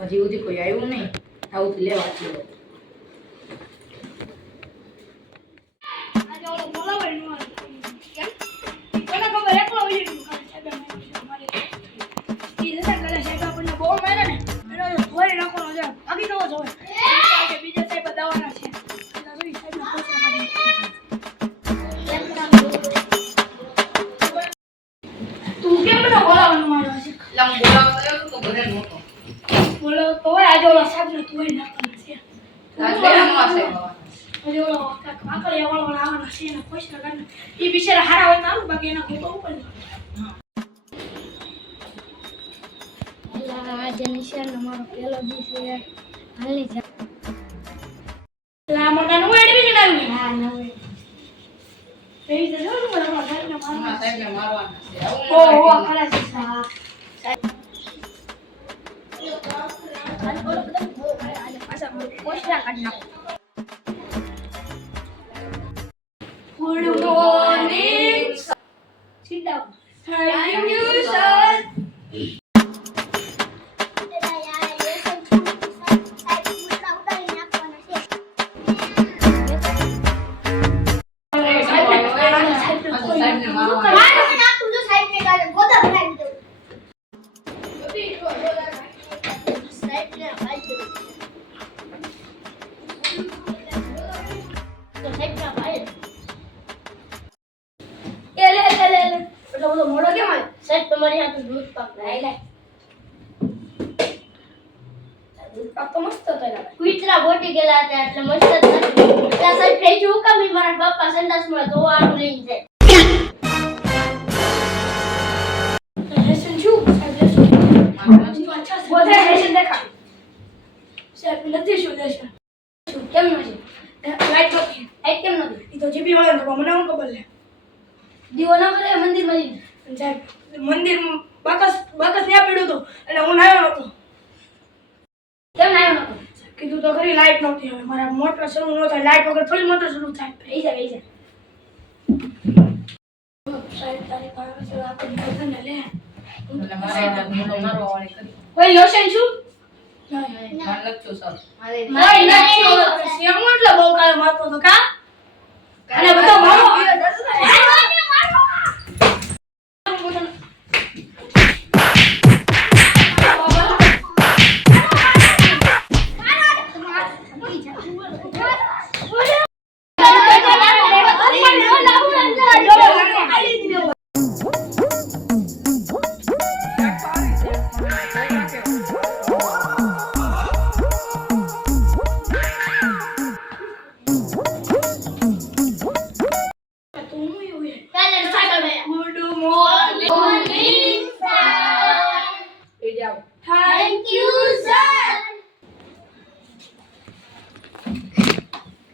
હજી સુધી કોઈ આવ્યું નહીં આવું લેવા છે બોલો તો આજે ઓલા સાહેબ ને તું નાખવાનું છે આજે ઓલા કાકડિયા વાળા આવવાના છે ને પૈસા કાઢને એ બિચારા હારા હોય તો આવું બાકી એના ગોતો ઉપર આજે નિશાળનો મારો પહેલો દિવસ છે હાલની જા લા મોટા નું એડમિશન આવ્યું હા નવે પેઈ દે જો મારા સાહેબને મારવાના સાહેબને મારવાના છે ઓ ખરા છે હા Good morning. Sit down. Thank you, sir. સાહેબ તમારી આ દૂધ પાક લાઈ દૂધ પાક તો મસ્ત હતો એના કુતરા બોટી ગયેલા હતા એટલે મસ્ત જ નથી ત્યાં સાહેબ ફેંચું હું કામ મારા બાપા સંડાસમાં ધોવાનું લઈને જાય લેસન શું સાહેબ લેસન બધા લેસન દેખા સાહેબ નથી શું લેસન કેમ નથી લાઈટ નથી લાઈટ કેમ નથી એ તો જીબી વાળા તો મને હું ખબર લે દીવો ના કરે મંદિરમાં જઈને સાહેબ મંદિર બાકસ ત્યાં પડ્યું હતું અને હું નાયો નતો કેમ ના આવ્યો નતો કીધું તો ખરી લાઈટ નહોતી હવે મારા મોટર શરૂ ન થાય લાઈટ વગર થોડી મોટર શરૂ થાય રહી જાય સાહેબ તારી પાસે છે આપણે બધાને લે એટલે મારે એને મોટો મારવા વાળી કરી કોઈ લોશન છું મારે નથી સર મારી નથી સેમ એટલે બહુ કાલે મારતો તો કા અને બધો મારો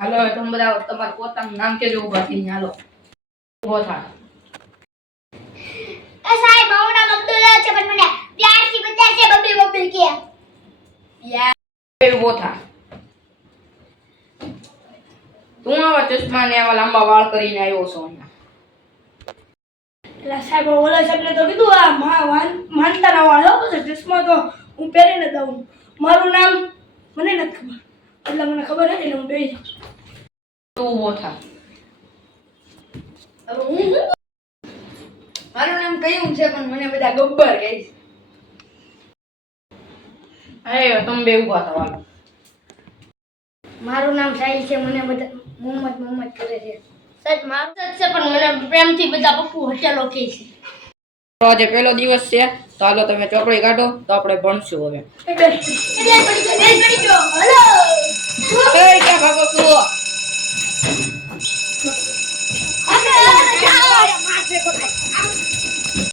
હાલો હવે તમે બધા તમારું પોતાનું નામ કેજો ઉભા થઈને હાલો ઉભો થા સાહેબ મારું નામ અબ્દુલ્લા છે પણ મને પ્યારથી બધા છે બબલી બબલી કે યાર ઉભો થા તું આવા ચશ્મા ને આવા લાંબા વાળ કરીને આવ્યો છો અહીંયા એટલે સાહેબ ઓલા સાહેબને તો કીધું આ માનતા ના વાળો પછી ચશ્મા તો હું પહેરીને દઉં મારું નામ મને નથી ખબર એટલે મને ખબર નથી એટલે હું બેસી જાઉં તું ઉભો થા હવે હું મારું નામ કયું છે પણ મને બધા ગબ્બર કહે છે. હે તમે બે ઉભા થા હાલો મારું નામ સાહિલ છે મને બધા મોહમ્મદ કરે છે સાહેબ મારું જ છે પણ મને પ્રેમથી બધા પપ્પુ હટેલો કહે છે આજે પહેલો દિવસ છે તો હાલો તમે ચોપડી કાઢો તો આપણે ભણશું હવે પડી ગયો હલો એ ક્યાં ભાગો છો